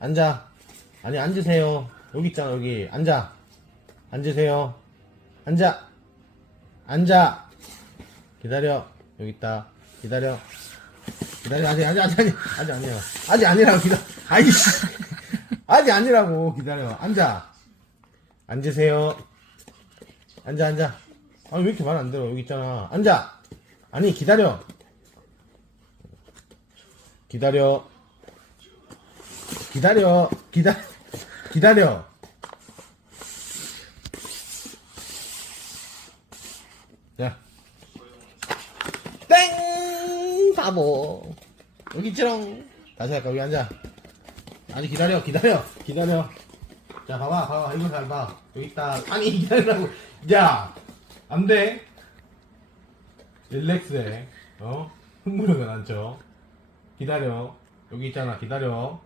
앉아. 아니, 앉으세요. 여기 있잖아, 여기. 앉아. 앉으세요. 앉아. 앉아. 기다려. 여기 있다. 기다려. 기다려. 아직, 아직, 아직, 아직, 아직 아니야. 아직 아니라고, 기다려. 아이씨. 아직 아니라고, 기다려. 앉아. 앉으세요. 앉아, 앉아. 아, 왜 이렇게 말 안 들어? 여기 있잖아. 앉아. 아니, 기다려. 기다려. 기다려. 기다, 기다려. 자. 땡! 바보. 여기 있지롱. 다시 할까? 여기 앉아. 아니, 기다려, 기다려, 기다려. 자, 봐봐, 봐봐. 이거 잘 봐. 여기 있다. 아니, 기다리라고. 야! 안 돼. 릴렉스해. 어? 흥분을 안 쳐. 기다려. 여기 있잖아. 기다려.